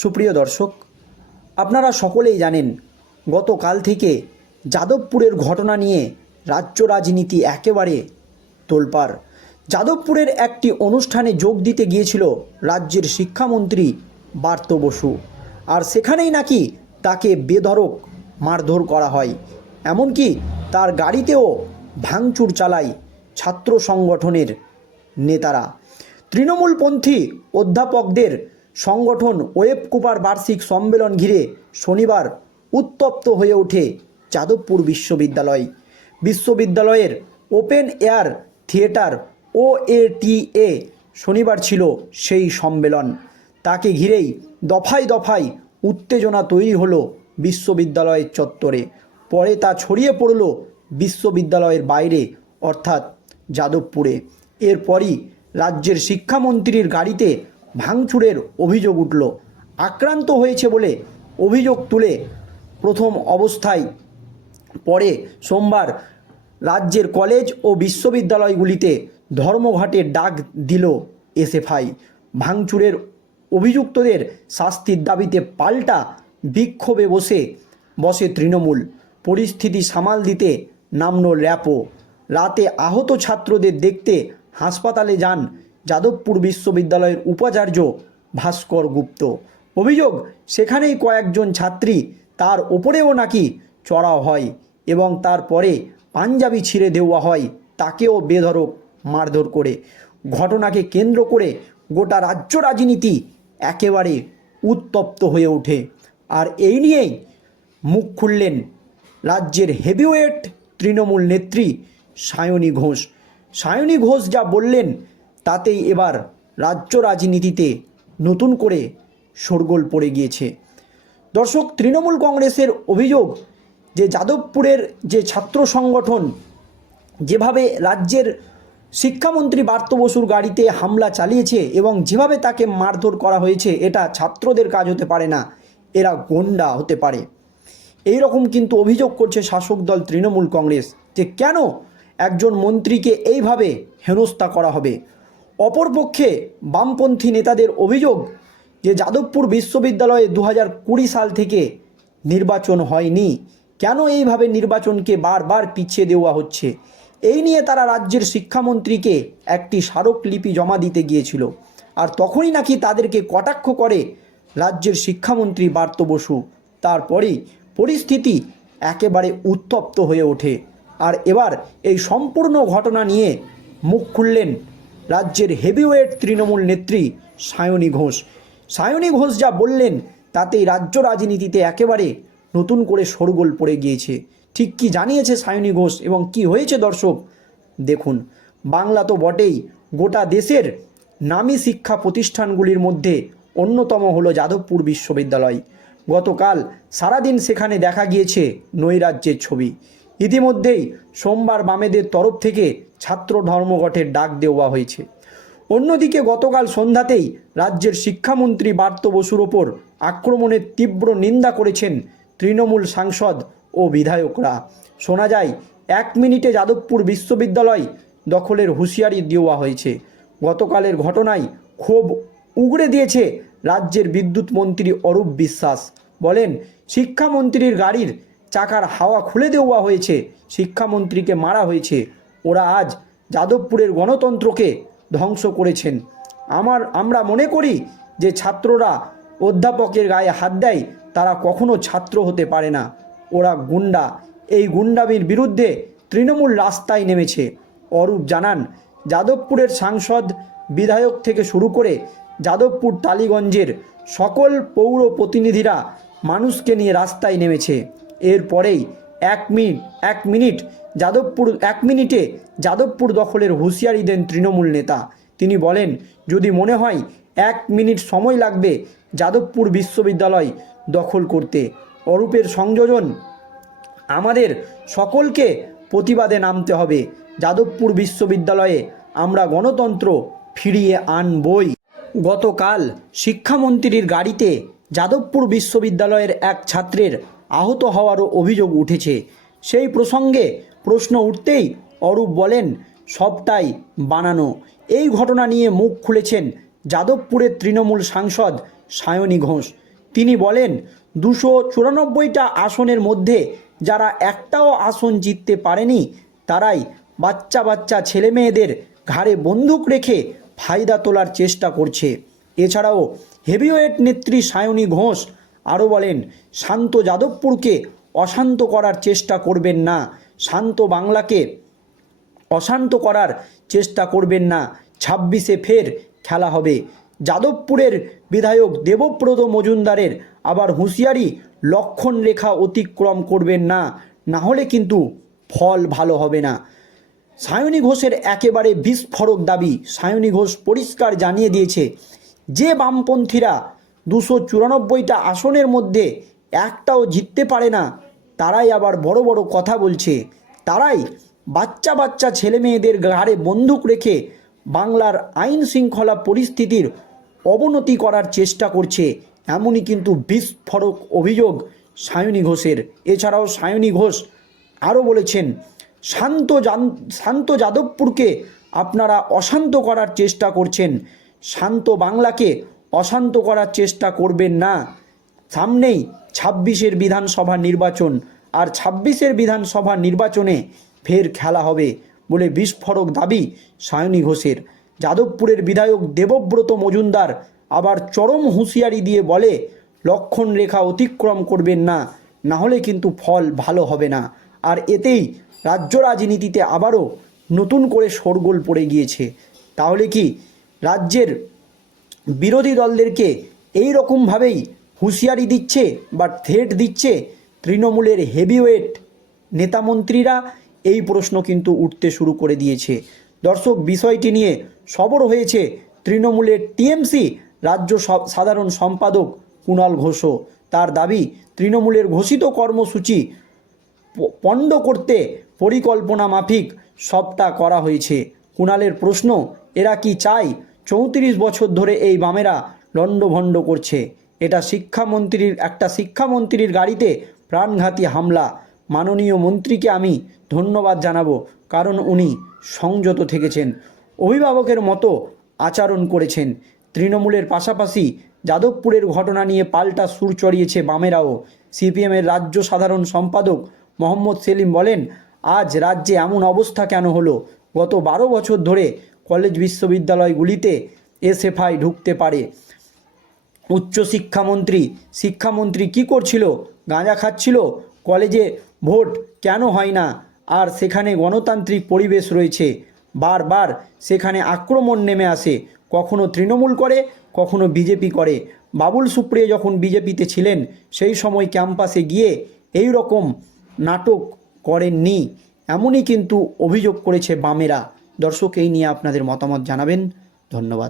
সুপ্রিয় দর্শক, আপনারা সকলেই জানেন, গতকাল থেকে যাদবপুরের ঘটনা নিয়ে রাজ্য রাজনীতি একেবারে তোলপাড়। যাদবপুরের একটি অনুষ্ঠানে যোগ দিতে গিয়েছিল রাজ্যের শিক্ষামন্ত্রী বার্ত বসু। আর সেখানেই নাকি তাকে বেধড়ক মারধর করা হয়। এমনকি তার গাড়িতেও ভাঙচুর চালায় ছাত্র সংগঠনের নেতারা। তৃণমূলপন্থী অধ্যাপকদের সংগঠন ওয়েব কুপার বার্ষিক সম্মেলন ঘিরে শনিবার উত্তপ্ত হয়ে ওঠে যাদবপুর বিশ্ববিদ্যালয়। বিশ্ববিদ্যালয়ের ওপেন এয়ার থিয়েটার ও এ শনিবার ছিল সেই সম্মেলন। তাকে ঘিরেই দফায় দফায় উত্তেজনা তৈরি হলো বিশ্ববিদ্যালয়ের চত্বরে। পরে তা ছড়িয়ে পড়ল বিশ্ববিদ্যালয়ের বাইরে, অর্থাৎ যাদবপুরে। এরপরই রাজ্যের শিক্ষামন্ত্রীর গাড়িতে ভাঙচুরের অভিযোগ উঠল। আক্রান্ত হয়েছে বলে অভিযোগ তুলে প্রথম অবস্থায় পরে সোমবার রাজ্যের কলেজ ও বিশ্ববিদ্যালয়গুলিতে ধর্মঘটের ডাক দিল এসএফআই। ভাঙচুরের অভিযুক্তদের শাস্তির দাবিতে পাল্টা বিক্ষোভে বসে বসে তৃণমূল। পরিস্থিতি সামাল দিতে নামল র্যাপো। রাতে আহত ছাত্রদের দেখতে হাসপাতালে যান যাদবপুর বিশ্ববিদ্যালয়ের উপাচার্য ভাস্কর গুপ্ত। অভিযোগ, সেখানেই কয়েকজন ছাত্রী তার ওপরেও নাকি চড়াও হয় এবং তারপরে পাঞ্জাবি ছিঁড়ে দেওয়া হয়, তাকেও বেধড়ক মারধর করে। ঘটনাকে কেন্দ্র করে গোটা রাজ্য রাজনীতি একেবারে উত্তপ্ত হয়ে ওঠে। আর এই নিয়েই মুখ খুললেন রাজ্যের হেভিওয়েট তৃণমূল নেত্রী সায়নী ঘোষ। সায়নী ঘোষ যা বললেন তাতেই এবার রাজ্য রাজনীতিতে নতুন করে শোরগোল পড়ে গিয়েছে। দর্শক, তৃণমূল কংগ্রেসের অভিযোগ যে যাদবপুরের যে ছাত্র সংগঠন, যেভাবে রাজ্যের শিক্ষামন্ত্রী বার্ত বসুর গাড়িতে হামলা চালিয়েছে এবং যেভাবে তাকে মারধর করা হয়েছে, এটা ছাত্রদের কাজ হতে পারে না, এরা গন্ডা হতে পারে। এই রকম কিন্তু অভিযোগ করছে শাসক দল তৃণমূল কংগ্রেস যে কেন একজন মন্ত্রীকে এইভাবে হেনস্থা করা হবে? অপরপক্ষে বামপন্থী নেতাদের অভিযোগ যে যাদবপুর বিশ্ববিদ্যালয়ে দু হাজার কুড়ি সাল থেকে নির্বাচন হয়নি। কেন এইভাবে নির্বাচনকে বারবার পিছিয়ে দেওয়া হচ্ছে? এই নিয়ে তারা রাজ্যের শিক্ষামন্ত্রীকে একটি স্মারকলিপি জমা দিতে গিয়েছিল। আর তখনই নাকি তাদেরকে কটাক্ষ করে রাজ্যের শিক্ষামন্ত্রী বার্ত বসু। তারপরেই পরিস্থিতি একেবারে উত্তপ্ত হয়ে ওঠে। আর এবার এই সম্পূর্ণ ঘটনা নিয়ে মুখ খুললেন রাজ্যের হেভিওয়েট তৃণমূল নেত্রী সায়নী ঘোষ। সায়নী ঘোষ যা বললেন, তাতেই রাজ্য রাজনীতিতে একেবারে নতুন করে শোরগোল পড়ে গিয়েছে। ঠিক কি জানিয়েছে সায়নী ঘোষ এবং কি হয়েছে দর্শক, দেখুন। বাংলা তো বটেই, গোটা দেশের নামী শিক্ষা প্রতিষ্ঠানগুলির মধ্যে অন্যতম হলো যাদবপুর বিশ্ববিদ্যালয়। গতকাল সারাদিন সেখানে দেখা গিয়েছে নৈরাজ্যের ছবি। ইতিমধ্যেই সোমবার বামেদের তরফ থেকে ছাত্র ধর্মঘটের ডাক দেওয়া হয়েছে। অন্যদিকে গতকাল সন্ধ্যাতেই রাজ্যের শিক্ষামন্ত্রী বার্ত বসুর ওপর আক্রমণের তীব্র নিন্দা করেছেন তৃণমূল সাংসদ ও বিধায়করা। শোনা যায়, এক মিনিটে যাদবপুর বিশ্ববিদ্যালয় দখলের হুঁশিয়ারি দেওয়া হয়েছে। গতকালের ঘটনায় ক্ষোভ উগড়ে দিয়েছে রাজ্যের বিদ্যুৎ মন্ত্রী অরূপ বিশ্বাস। বলেন, শিক্ষামন্ত্রীর গাড়ির চাকার হাওয়া খুলে দেওয়া হয়েছে, শিক্ষামন্ত্রীকে মারা হয়েছে। ওরা আজ যাদবপুরের গণতন্ত্রকে ধ্বংস করেছেন। আমার, আমরা মনে করি যে ছাত্ররা অধ্যাপকের গায়ে হাত দেয়, তারা কখনো ছাত্র হতে পারে না। ওরা গুন্ডা। এই গুন্ডামির বিরুদ্ধে তৃণমূল রাস্তায় নেমেছে। অরূপ জানান, যাদবপুরের সাংসদ, বিধায়ক থেকে শুরু করে যাদবপুর টালিগঞ্জের সকল পৌর প্রতিনিধিরা মানুষকে নিয়ে রাস্তায় নেমেছে। এরপরেই এক মিনিট এক মিনিট যাদবপুর, এক মিনিটে যাদবপুর দখলের হুঁশিয়ারি দেন তৃণমূল নেতা। তিনি বলেন, যদি মনে হয় এক মিনিট সময় লাগবে যাদবপুর বিশ্ববিদ্যালয় দখল করতে। অরূপের সংযোজন, আমাদের সকলকে প্রতিবাদে নামতে হবে। যাদবপুর বিশ্ববিদ্যালয়ে আমরা গণতন্ত্র ফিরিয়ে আনবই। গতকাল শিক্ষামন্ত্রীর গাড়িতে যাদবপুর বিশ্ববিদ্যালয়ের এক ছাত্রের আহত হওয়ারও অভিযোগ উঠেছে। সেই প্রসঙ্গে প্রশ্ন উঠতেই অরূপ বলেন, সবটাই বানানো। এই ঘটনা নিয়ে মুখ খুলেছেন যাদবপুরের তৃণমূল সাংসদ সায়নী ঘোষ। তিনি বলেন, দুশো চুরানব্বইটা আসনের মধ্যে যারা একটাও আসন জিততে পারেনি, তারাই বাচ্চা বাচ্চা ছেলে মেয়েদের ঘাড়ে বন্দুক রেখে ফায়দা তোলার চেষ্টা করছে। এছাড়াও হেভিওয়েট নেত্রী সায়নী ঘোষ আরও বলেন, শান্ত যাদবপুরকে অশান্ত করার চেষ্টা করবেন না, শান্ত বাংলাকে অশান্ত করার চেষ্টা করবেন না, ছাব্বিশে ফের খেলা হবে। যাদবপুরের বিধায়ক দেবব্রত মজুমদারের আবার হুঁশিয়ারি লক্ষণ রেখা অতিক্রম করবেন না না হলে কিন্তু ফল ভালো হবে না। সায়নী ঘোষের একেবারে বিস্ফোরক দাবি, সায়নী ঘোষ পরিষ্কার জানিয়ে দিয়েছে, যে বামপন্থীরা দুশো চুরানব্বইটা আসনের মধ্যে একটাও জিততে পারে না। তারাই আবার বড় বড় কথা বলছে। তারাই বাচ্চা বাচ্চা ছেলে মেয়েদের ঘাড়ে বন্দুক রেখে বাংলার আইন শৃঙ্খলা পরিস্থিতির অবনতি করার চেষ্টা করছে। এমনই কিন্তু বিস্ফোরক অভিযোগ সায়নী ঘোষের। এছাড়াও সায়নী ঘোষ আরও বলেছেন, শান্ত শান্ত যাদবপুরকে আপনারা অশান্ত করার চেষ্টা করছেন। শান্ত বাংলাকে অশান্ত করার চেষ্টা করবেন না। সামনেই ছাব্বিশের বিধানসভা নির্বাচন আর ছাব্বিশের বিধানসভা নির্বাচনে ফের খেলা হবে বলে বিস্ফোরক দাবি সায়নী ঘোষের। যাদবপুরের বিধায়ক দেবব্রত মজুমদার আবার চরম হুঁশিয়ারি দিয়ে বলে, লক্ষণ রেখা অতিক্রম করবেন না না হলে কিন্তু ফল ভালো হবে না। আর এতেই রাজ্য রাজনীতিতে আবারও নতুন করে শোরগোল পড়ে গিয়েছে। তাহলে কি রাজ্যের বিরোধী দলদেরকে এই রকমভাবেই হুঁশিয়ারি দিচ্ছে বা থ্রেট দিচ্ছে তৃণমূলের হেভিওয়েট নেতামন্ত্রীরা এই প্রশ্ন কিন্তু উঠতে শুরু করে দিয়েছে। দর্শক, বিষয়টি নিয়ে সবর হয়েছে তৃণমূলের টিএমসি রাজ্য সাধারণ সম্পাদক কুণাল ঘোষও। তার দাবি, তৃণমূলের ঘোষিত কর্মসূচি পণ্ড করতে পরিকল্পনা মাফিক সবটা করা হয়েছে। কুণালের প্রশ্ন, এরা কি চায় চৌত্রিশ বছর ধরে এই বামেরা লণ্ডভণ্ড করছে। এটা শিক্ষামন্ত্রীর, একটা শিক্ষামন্ত্রীর গাড়িতে প্রাণঘাতী হামলা। মাননীয় মন্ত্রীকে আমি ধন্যবাদ জানাব, কারণ উনি সংযত থেকেছেন, অভিভাবকের মতো আচরণ করেছেন। তৃণমূলের পাশাপাশি যাদবপুরের ঘটনা নিয়ে পাল্টা সুর চড়িয়েছে বামেরাও। সিপিএমের রাজ্য সাধারণ সম্পাদক মোহাম্মদ সেলিম বলেন, আজ রাজ্যে এমন অবস্থা কেন হলো? গত বারো বছর ধরে কলেজ বিশ্ববিদ্যালয়গুলিতে এসএফআই ঢুকতে পারে। উচ্চশিক্ষামন্ত্রী, শিক্ষামন্ত্রী কি করছিল? গাঁজা খাচ্ছিল? কলেজে ভোট কেন হয় না? আর সেখানে গণতান্ত্রিক পরিবেশ রয়েছে। বারবার সেখানে আক্রমণ নেমে আসে। কখনো তৃণমূল করে, কখনো বিজেপি করে। বাবুল সুপ্রিয় যখন বিজেপিতে ছিলেন, সেই সময় ক্যাম্পাসে গিয়ে এই রকম নাটক করেননি। এমনই কিন্তু অভিযোগ করেছে বামেরা। দর্শক এই নিয়ে আপনাদের মতামত জানাবেন। ধন্যবাদ।